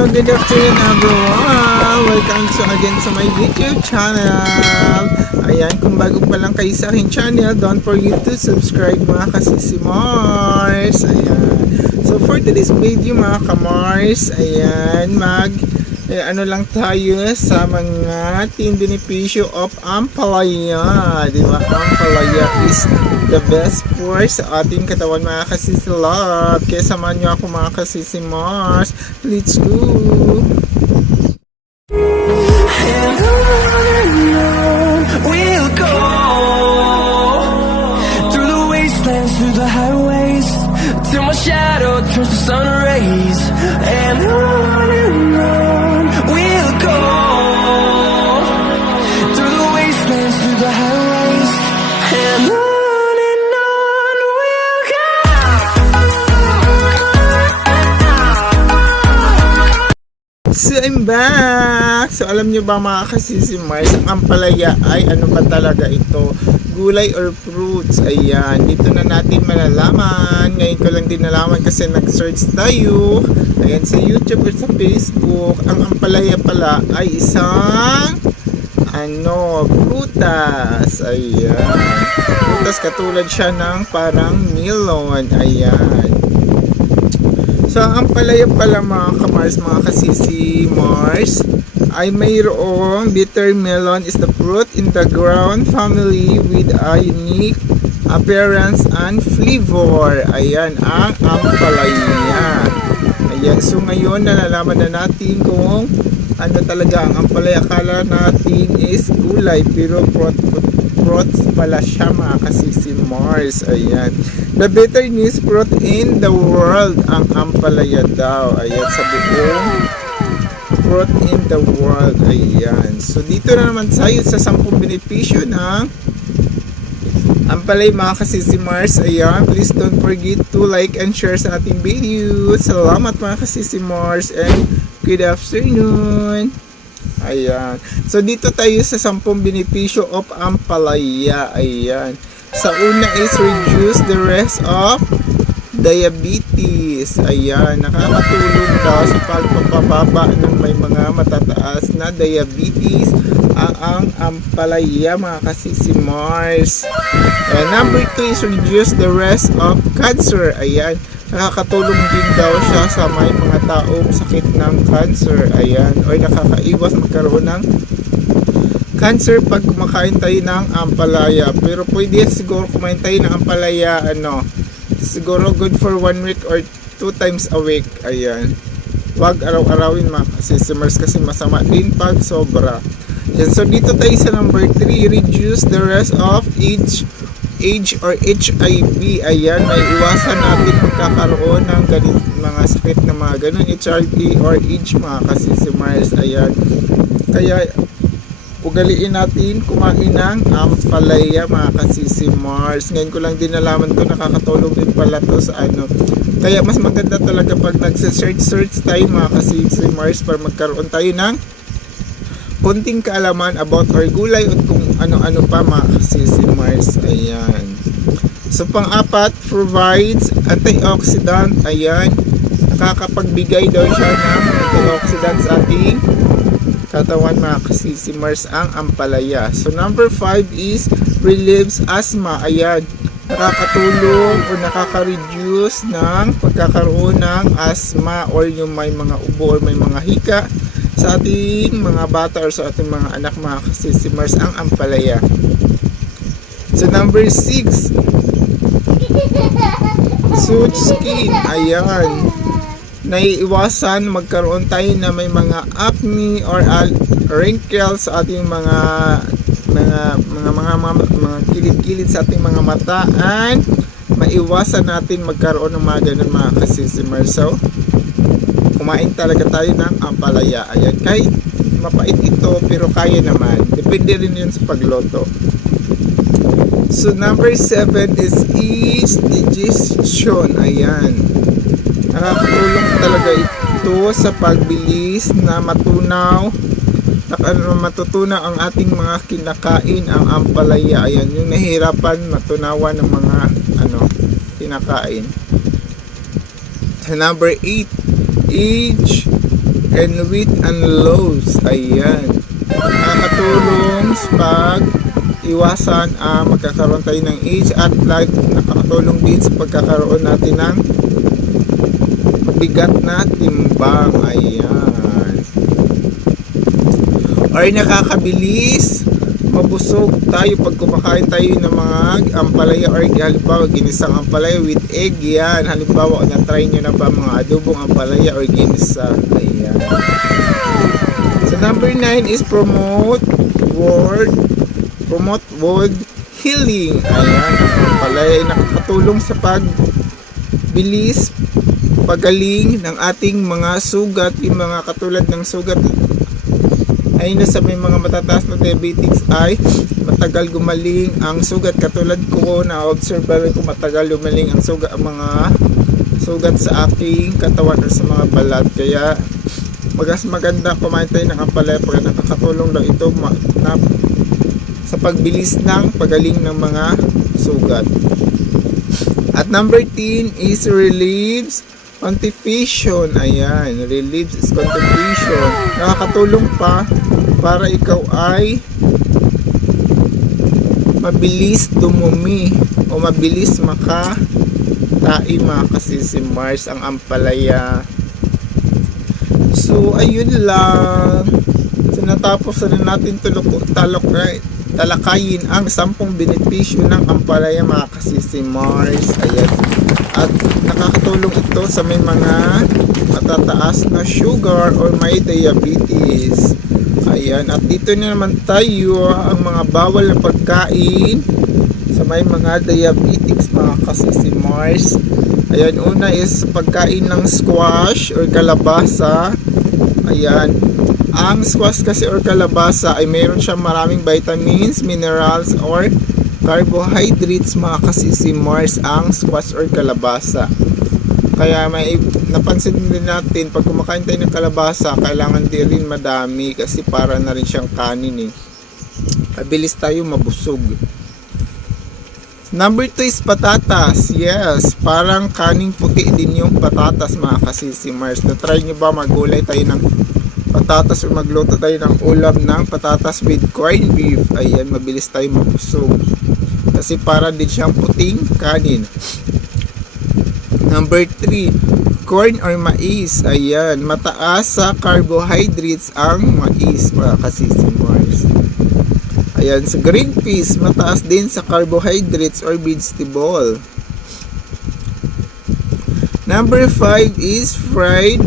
Hello, good afternoon everyone! Welcome to again sa my YouTube channel. Ayan, kung bago pa lang kayo sa aking channel, don't forget to subscribe mga kasisimars. Ayan. So for today's video mga kamars, ayan, mag eh, ano lang tayo sa mga team benepisyo of Ampalaya. Di ba? Ampalaya is the best for sa ating katawan mga kasisilab. Kaya samahan nyo ako mga kasisimars. Let's go! Through the highways Till my shadow turns to sun rays And on back! So alam nyo ba mga kasisimars, ang ampalaya ay ano ba talaga ito? Gulay or fruits? Ayan, dito na natin malalaman. Ngayon ko lang din nalaman kasi nag-search tayo. Ayan, sa YouTube or sa Facebook. Ang ampalaya pala ay isang ano, prutas. Ayan. Prutas katulad siya ng parang melon. Ayan. So, ang palaya pala mga kamars, mga kasisi Mars, ay mayroong bitter melon is the fruit in the ground family with a unique appearance and flavor. Ayan, ang ampalaya. Ayan, so ngayon nalalaman na natin kung ano talaga ang ampalaya. Akala natin is gulay, pero fruit, fruit pala siya mga kasisi Mars. Ayan. The better news fruit in the world ang ampalaya daw. Ayan, sa buong fruit in the world. Ayan. So, dito na naman tayo sa 10 benepisyo ng ampalay mga kasisimars. Ayan, please don't forget to like and share sa ating video. Salamat mga kasisimars and good afternoon. Ayan. So, dito tayo sa 10 benepisyo of ampalaya. Ayan. Sa una is reduce the risk of diabetes. Ayan, nakakatulong daw sa pagpapababa ng may mga matataas na diabetes ang ang ampalaya mga kasisimars. And number 2 is reduce the risk of cancer. Ayan, nakakatulong din daw siya sa may mga taong sakit ng cancer. Ayan, o nakakaiwas magkaroon ng cancer pag kumakain tayo ng ampalaya. Pero pwede siguro kumain tayo ng ampalaya, ano, siguro good for one week or two times a week. Ayan. Huwag araw-arawin mga kasisimers kasi masama din pag sobra. Yan. So dito tayo sa number 3, reduce the risk of age age or HIV. Ayan, may iwasan natin magkakaroon ng ganit, mga sakit na mga ganun, HIV or age mga kasisimers. Ayan. Kaya ugaliin natin kumain ng ampalaya mga kasisi Mars. Ngayon ko lang din nalaman to nakakatulong din pala to sa ano. Kaya mas maganda talaga pag nagse-search search tayo mga kasisi Mars para magkaroon tayo ng konting kaalaman about our gulay at kung ano-ano pa mga kasisi Mars. Ayan. So pang-apat, provides antioxidant. Ayan. Nakakapagbigay daw siya ng antioxidant sa ating katawan mga kasisimers ang ampalaya. So number 5 is relieves asthma. Ayan, nakakatulong o nakaka-reduce ng pagkakaroon ng asthma or yung may mga ubo or may mga hika sa ating mga bata or sa ating mga anak mga kasisimers ang ampalaya. So number 6 Suit skin. Ayan naiiwasan magkaroon tayo na may mga acne or wrinkles sa ating mga mga mga mga mga, mga kilid-kilid sa ating mga mata. And maiwasan natin magkaroon ng mga ganun mga kasisimmer so kumain talaga tayo ng ampalaya ayan kahit mapait ito pero kaya naman. Depende rin yun sa pagloto. So number 7 is is digestion. Ayan nakakatulong talaga ito sa pagbilis na matunaw na ano, matutunaw ang ating mga kinakain ang ampalaya ayan yung nahirapan matunawan ng mga ano kinakain number 8 age and wheat and loaves. Ayan. Nakakatulong sa pag iwasan ang magkakaroon tayo ng age at like nakakatulong din sa pagkakaroon natin ng bigat na timbang. Ayan. Or nakakabilis. Mabusog tayo pag kumakain tayo ng mga ampalaya or halimbawa ginisang ampalaya with egg yan. Halimbawa na-try nyo na ba mga adobong ampalaya or ginisa? Ayan. So number 9 is promote word promote word healing. Ayan ampalaya ay nakakatulong sa pag bilis pagaling ng ating mga sugat yung mga katulad ng sugat. Ay na sa may mga matataas na diabetics ay matagal gumaling ang sugat. Katulad ko na observe ko matagal gumaling ang sugat ang mga sugat sa aking katawan or sa mga balat. Kaya magas maganda kumain tayo ng ampalaya nakakatulong daw ito ma- na, sa pagbilis ng pagaling ng mga sugat. At number 10 is relieves constipation. Ayan, relieves is constipation. Nakakatulong pa para ikaw ay mabilis dumumi o mabilis maka tai mga kasisimars ang ampalaya. So, ayun lang. So, natapos na natin tulok, talok na talakayin ang sampung benepisyo ng ampalaya mga kasisimars. Ayan. At nakakatulong ito sa may mga matataas na sugar or may diabetes. Ayan. At dito na naman tayo ang mga bawal na pagkain sa may mga diabetics mga kasisimars. Ayan. Una is pagkain ng squash or kalabasa. Ayan. Ang squash kasi or kalabasa ay mayroon siyang maraming vitamins, minerals, or carbohydrates mga kasisimars ang squash or kalabasa. Kaya may napansin din natin pag kumakain tayo ng kalabasa, kailangan din rin madami kasi para na rin siyang kanin eh. Mabilis tayo mabusog. Number 2 is patatas. Yes, parang kaning puti din yung patatas mga kasisimars. Na-try nyo ba magulay tayo ng patatas o magluto tayo ng ulam ng patatas with corned beef. Ayan, mabilis tayo mabusog. Kasi para din siyang puting kanin. Number 3, corn or mais. Ayan, mataas sa carbohydrates ang mais mga kasisimars. Ayan, sa green peas, mataas din sa carbohydrates or vegetable. Number 5 is fried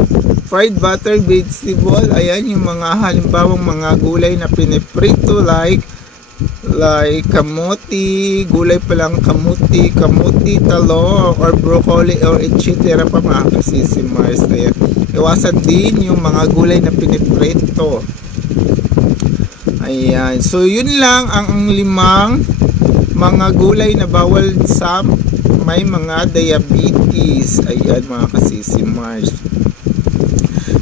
fried butter vegetable. Ayan yung mga halimbawang mga gulay na piniprito like like kamuti, gulay pa lang kamuti, kamuti, talong, or broccoli, or etc. pa mga kasisimars. Ayan. Iwasan din yung mga gulay na piniprito. Ayan. So, yun lang ang limang mga gulay na bawal sa may mga diabetes. Ayan mga kasisimars.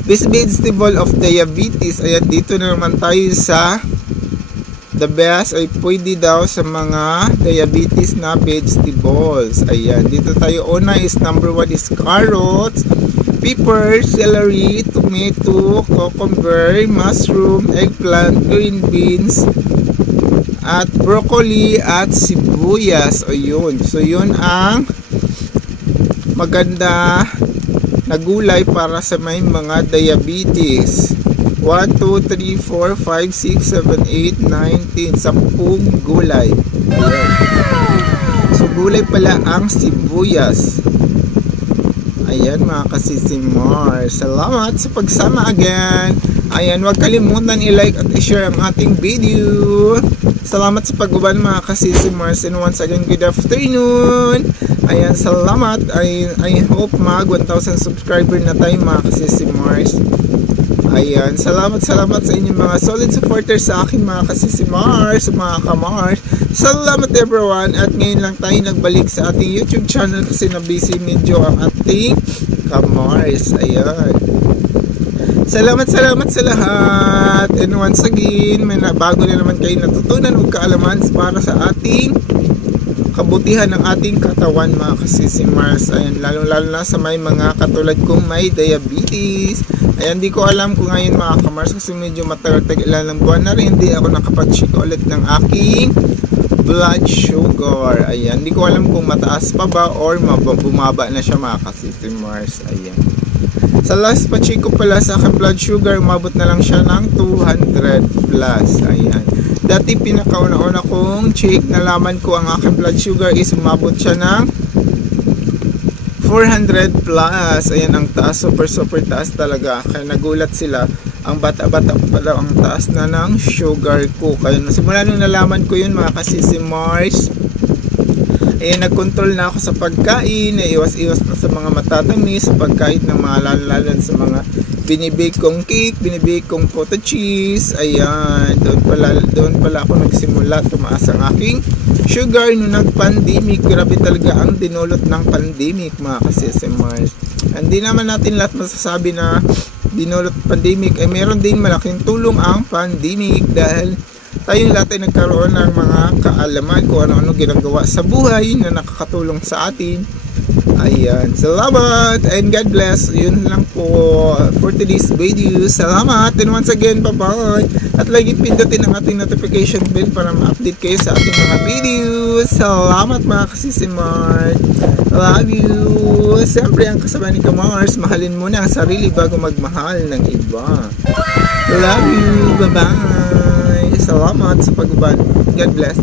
This vegetable of diabetes. Ayan, dito na naman tayo sa the best ay pwede daw sa mga diabetes na vegetables. Ayan, dito tayo. Una is number one is carrots, pepper, celery, tomato, cucumber, mushroom, eggplant, green beans, at broccoli at sibuyas. O yun. So yun ang maganda na gulay para sa may mga diabetes. 1, 2, 3, 4, 5, 6, 7, 8, 9, 10. Sampung gulay. Ayan. So gulay pala ang sibuyas. Ayan mga kasisimar. Salamat sa pagsama again. Ayan, huwag kalimutan i-like at i-share ang ating video. Salamat sa pag-uban mga kasisimars. And once again, good afternoon. Ayan, salamat. I, I hope mag 1,000 subscriber na tayo mga kasisimars. Ayan, salamat salamat sa inyong mga solid supporters sa akin mga kasisimars, mga kamars. Salamat everyone at ngayon lang tayo nagbalik sa ating YouTube channel kasi na busy medyo ang ating kamars. Ayan. Salamat salamat sa lahat. And once again, may bago na naman kayo natutunan o kaalaman para sa ating kabutihan ng ating katawan mga kasisimars. Ayan, lalo lalo na sa may mga katulad kong may diabetes. Ayan, di ko alam kung ngayon mga kamars kasi medyo matagal-tagal ng buwan na rin. Hindi ako nakapag-check ulit ng aking blood sugar. Ayan, di ko alam kung mataas pa ba or mab- bumaba na siya mga kasistimers. Ayan. Sa last pa-check ko pala sa aking blood sugar, umabot na lang siya ng 200 plus. Ayan. Dati pinakauna-una kong check, nalaman ko ang aking blood sugar is umabot siya ng 400 plus. Ayan ang taas, super super taas talaga. Kaya nagulat sila. Ang bata-bata pa pala ang taas na ng sugar ko. Kaya simula nung nalaman ko yun mga kasisi Mars, eh nagkontrol na ako sa pagkain, eh, iwas-iwas na sa mga matatamis, sa pagkain ng mga lalo sa mga binibake kong cake, binibake kong photo cheese, ayan, doon pala, doon pala ako nagsimula, tumaas ang aking sugar nung nag-pandemic, grabe talaga ang dinulot ng pandemic mga kasesemars. Hindi naman natin lahat masasabi na dinulot pandemic, ay meron din malaking tulong ang pandemic dahil tayong lahat ay nagkaroon ng mga kaalaman kung ano-ano ginagawa sa buhay na nakakatulong sa atin. Ayan. Salamat and God bless. Yun lang po for today's video. Salamat and once again, bye-bye. At lagi pindutin ang ating notification bell para ma-update kayo sa ating mga videos. Salamat mga kasisimart. Love you. Siyempre, ang kasama ni Kamars, mahalin mo na ang sarili bago magmahal ng iba. Love you. Bye-bye. Salamat sa pagbabad. God bless.